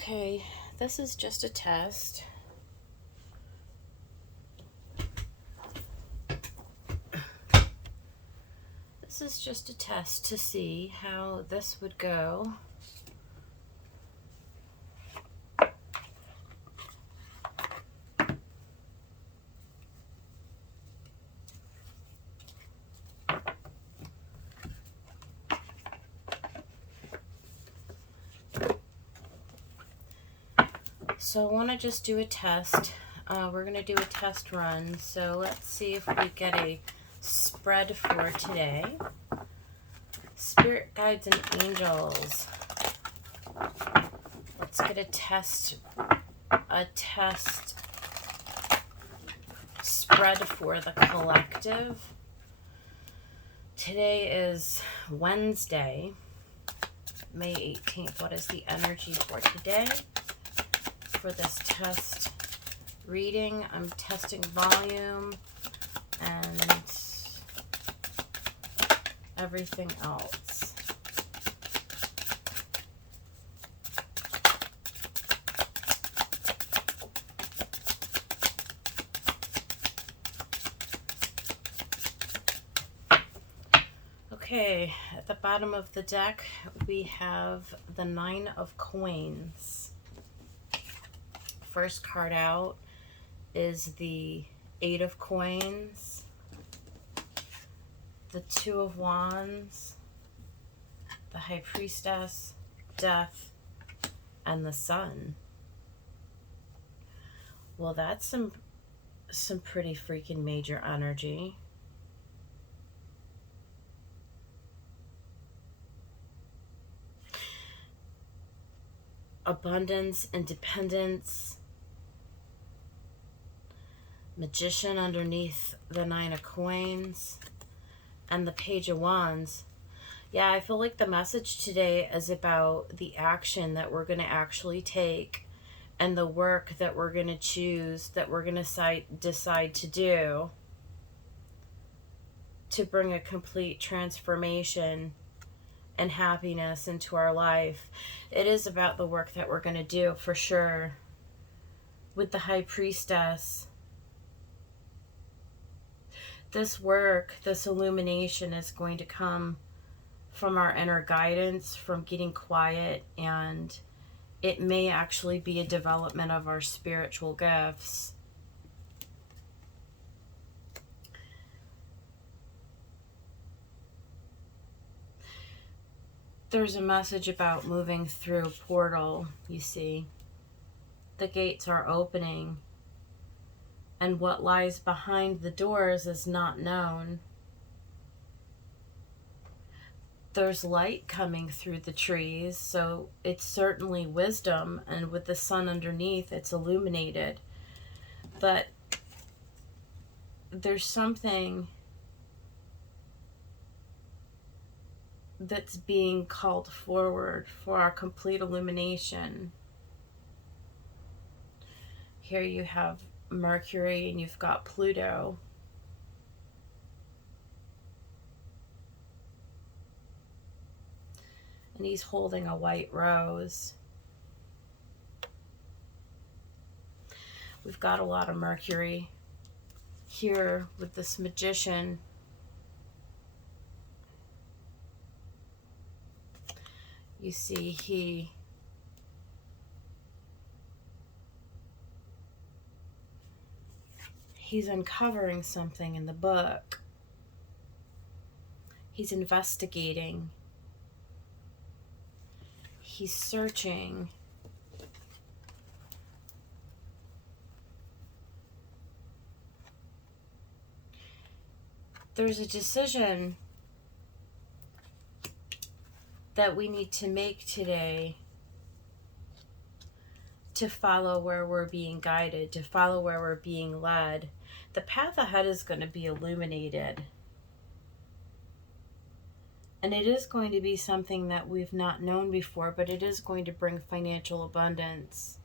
Okay, this is just a test. This is just a test to see how this would go. So I want to just do a test. We're going to do a test run. So let's see if we get a spread for today. Spirit guides and angels. Let's get a test spread for the collective. Today is Wednesday, May 18th. What is the energy for today? For this test reading, I'm testing volume and everything else. Okay, at the bottom of the deck, we have the Nine of Coins. First card out is the Eight of Coins, the Two of Wands, the High Priestess, Death, and the Sun. Well, that's some pretty freaking major energy. Abundance, independence, Magician underneath the Nine of Coins, and the Page of Wands. Yeah, I feel like the message today is about the action that we're going to actually take and the work that we're going to choose, that we're going to decide to do to bring a complete transformation and happiness into our life. It is about the work that we're going to do for sure. With the High Priestess, this work, this illumination is going to come from our inner guidance, from getting quiet, and it may actually be a development of our spiritual gifts. There's a message about moving through a portal, you see. The gates are opening, and what lies behind the doors is not known. There's light coming through the trees, so it's certainly wisdom, and with the sun underneath, it's illuminated. But there's something that's being called forward for our complete illumination. Here you have Mercury and you've got Pluto. And he's holding a white rose. We've got a lot of Mercury here with this Magician. You see, he's uncovering something in the book. He's investigating. He's searching. There's a decision that we need to make today to follow where we're being guided, to follow where we're being led. The path ahead is going to be illuminated. And it is going to be something that we've not known before, but it is going to bring financial abundance.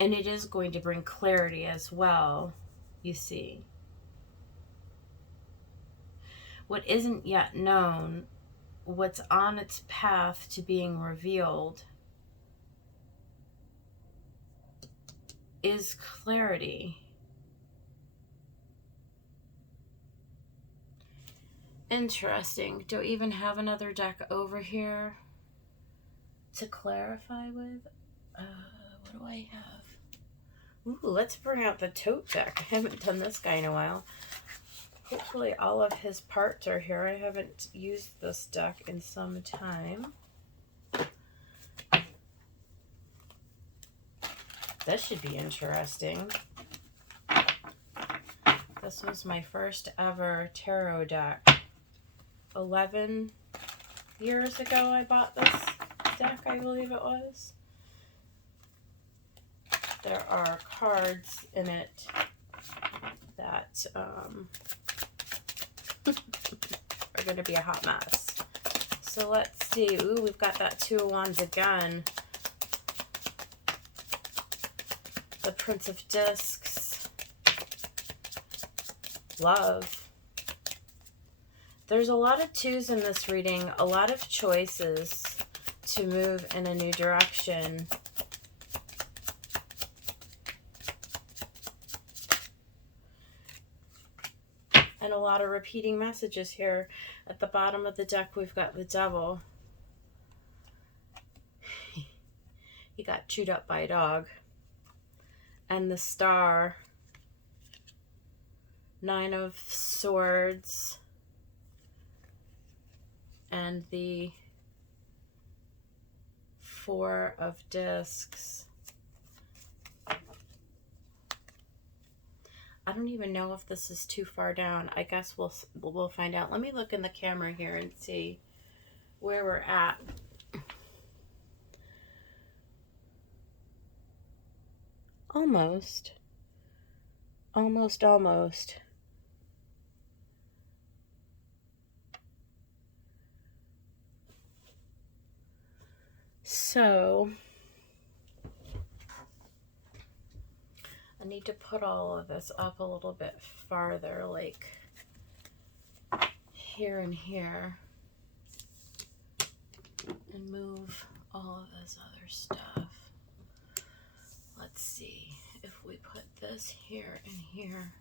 And it is going to bring clarity as well, you see. What isn't yet known what's on its path to being revealed is clarity. Interesting. Do I even have another deck over here to clarify with? What do I have? Ooh, let's bring out the tote deck. I haven't done this guy in a while. Hopefully all of his parts are here. I haven't used this deck in some time. This should be interesting. This was my first ever tarot deck. 11 years ago I bought this deck, I believe it was. There are cards in it that are going to be a hot mess. So let's see. Ooh, we've got that Two of Wands again. The Prince of Discs. Love. There's a lot of twos in this reading, a lot of choices to move in a new direction. And a lot of repeating messages here. At the bottom of the deck, we've got the Devil. He got chewed up by a dog. And the Star. Nine of Swords. And the Four of Discs. I don't even know if this is too far down. I guess we'll find out. Let me look in the camera here and see where we're at. Almost. Almost. So I need to put all of this up a little bit farther, like here and here, and move all of this other stuff. Let's see if we put this here and here.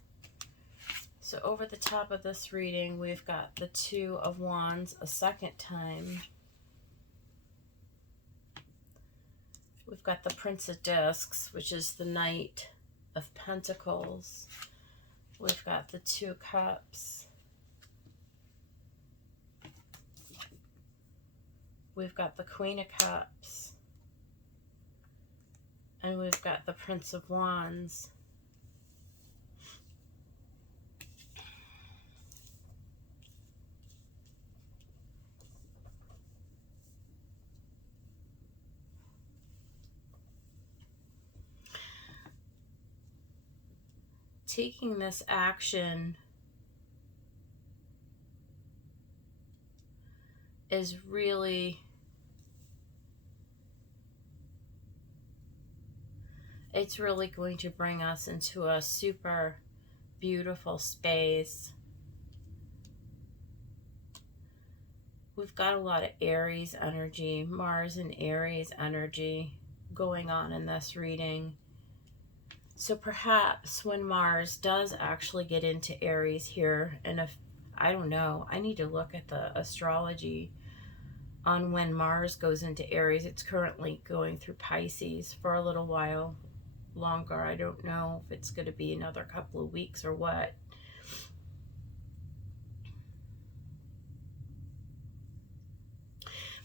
So over the top of this reading, we've got the Two of Wands a second time. We've got the Prince of Discs, which is the Knight of Pentacles. We've got the Two of Cups. We've got the Queen of Cups. And we've got the Prince of Wands. Taking this action is really, it's really going to bring us into a super beautiful space. We've got a lot of Aries energy, Mars and Aries energy going on in this reading. So perhaps when Mars does actually get into Aries here, and if, I don't know, I need to look at the astrology on when Mars goes into Aries. It's currently going through Pisces for a little while longer. I don't know if it's going to be another couple of weeks or what.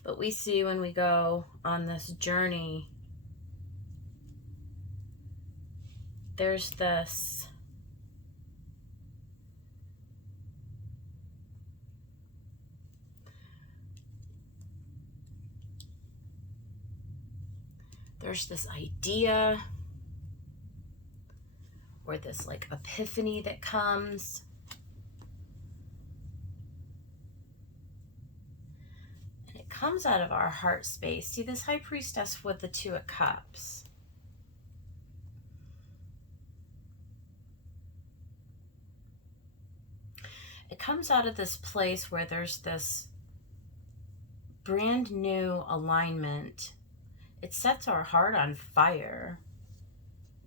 But we see when we go on this journey, there's this idea or this like epiphany that comes. And it comes out of our heart space. See this High Priestess with the Two of Cups. It comes out of this place where there's this brand new alignment. It sets our heart on fire.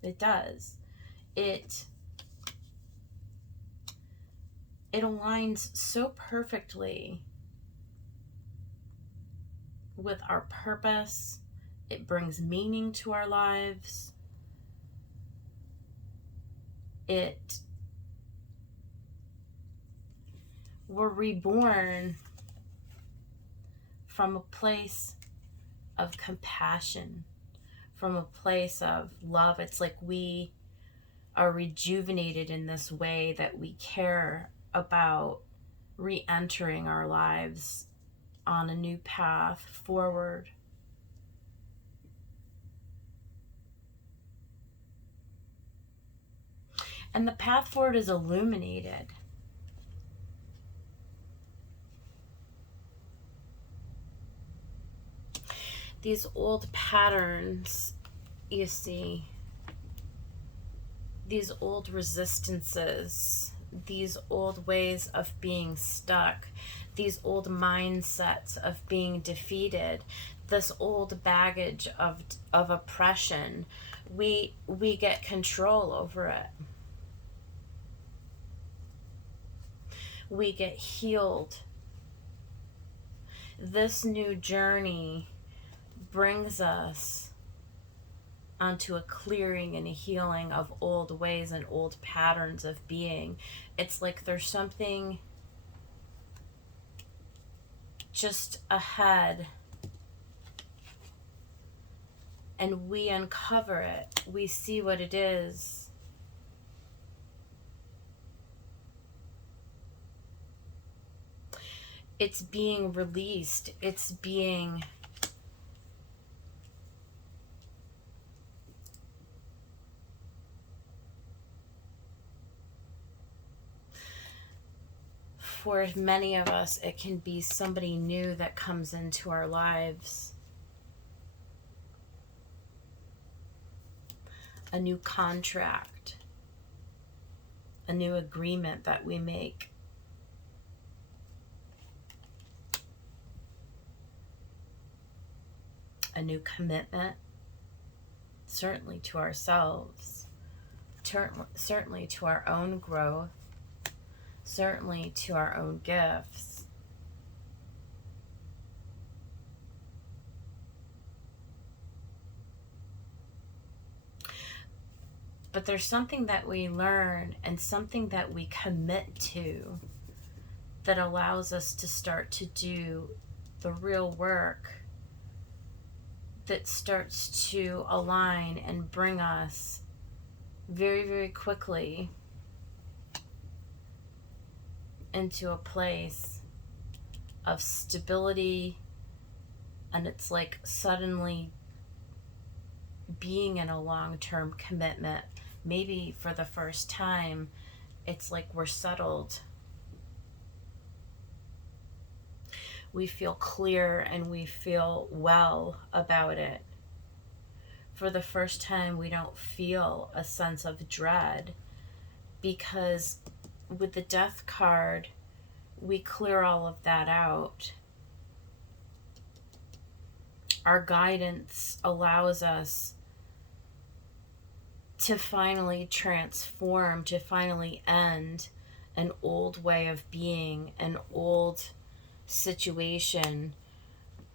It does. It aligns so perfectly with our purpose. It brings meaning to our lives. We're reborn from a place of compassion, from a place of love. It's like we are rejuvenated in this way that we care about re-entering our lives on a new path forward. And the path forward is illuminated. These old patterns, you see, these old resistances, these old ways of being stuck, these old mindsets of being defeated, this old baggage of oppression, we get control over it. We get healed. This new journey brings us onto a clearing and a healing of old ways and old patterns of being. It's like there's something just ahead, and we uncover it. We see what it is. It's being released. It's being for many of us, it can be somebody new that comes into our lives. A new contract. A new agreement that we make. A new commitment, certainly to ourselves, certainly to our own growth, certainly to our own gifts. But there's something that we learn and something that we commit to that allows us to start to do the real work that starts to align and bring us very, very quickly into a place of stability. And it's like suddenly being in a long-term commitment, maybe for the first time, it's like we're settled. We feel clear and we feel well about it. For the first time, we don't feel a sense of dread, because with the Death card, we clear all of that out. Our guidance allows us to finally transform, to finally end an old way of being, an old situation.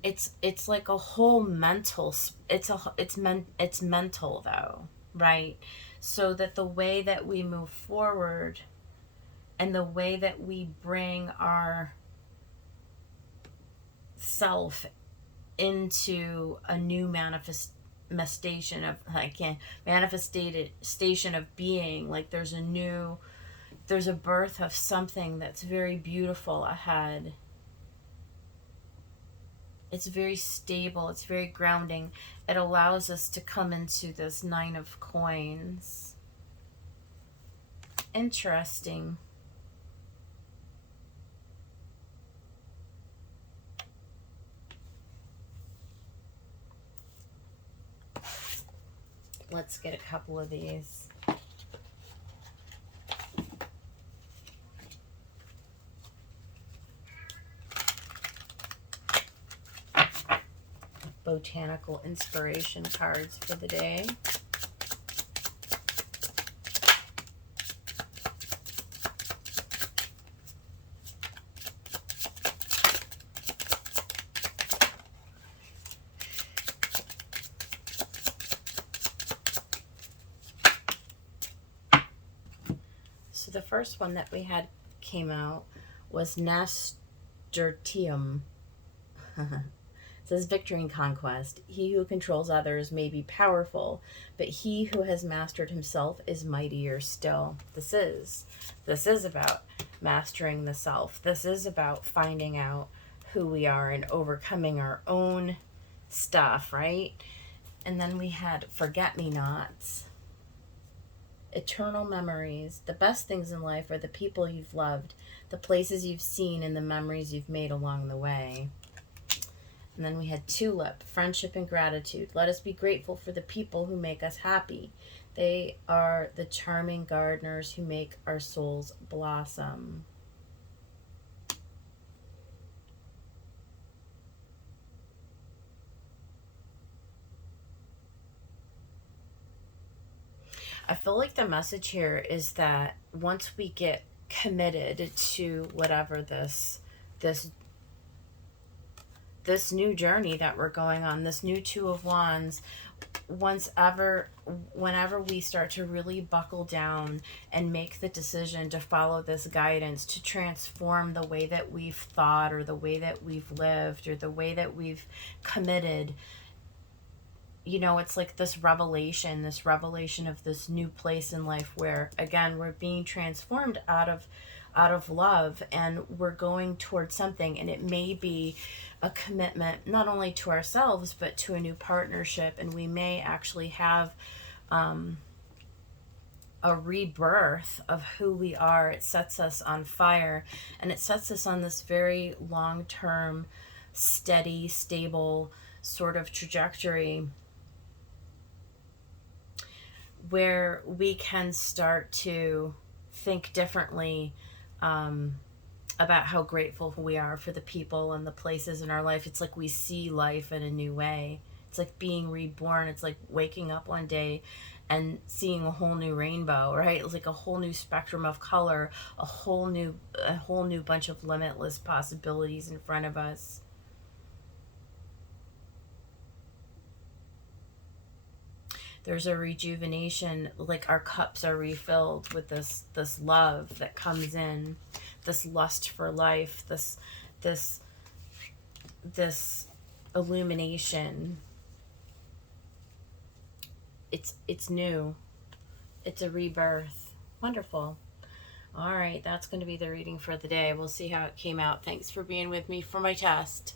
It's like a whole mental, it's mental though, right? So that the way that we move forward and the way that we bring our self into a new manifestation of manifestation of being, like there's a birth of something that's very beautiful ahead. It's very stable. It's very grounding. It allows us to come into this 9 of Coins. Interesting. Let's get a couple of these. botanical inspiration cards for the day. So the first one that we had came out was Nasturtium. It says victory and conquest. He who controls others may be powerful, but he who has mastered himself is mightier still. This is about mastering the self. This is about finding out who we are and overcoming our own stuff, right? And then we had forget-me-nots. Eternal memories. The best things in life are the people you've loved, the places you've seen, and the memories you've made along the way. And then we had tulip, friendship and gratitude. Let us be grateful for the people who make us happy. They are the charming gardeners who make our souls blossom. I feel like the message here is that once we get committed to whatever this new journey that we're going on, this new Two of Wands, whenever we start to really buckle down and make the decision to follow this guidance, to transform the way that we've thought or the way that we've lived or the way that we've committed, you know, it's like this revelation of this new place in life where, again, we're being transformed out of love, and we're going towards something, and it may be a commitment not only to ourselves but to a new partnership, and we may actually have a rebirth of who we are. It sets us on fire, and it sets us on this very long-term, steady, stable sort of trajectory where we can start to think differently about how grateful we are for the people and the places in our life. It's like we see life in a new way. It's like being reborn. It's like waking up one day and seeing a whole new rainbow, right? It's like a whole new spectrum of color, a whole new bunch of limitless possibilities in front of us. There's a rejuvenation, like our cups are refilled with this love that comes in, this lust for life, this illumination. It's new. It's a rebirth. Wonderful. All right, that's going to be the reading for the day. We'll see how it came out. Thanks for being with me for my test.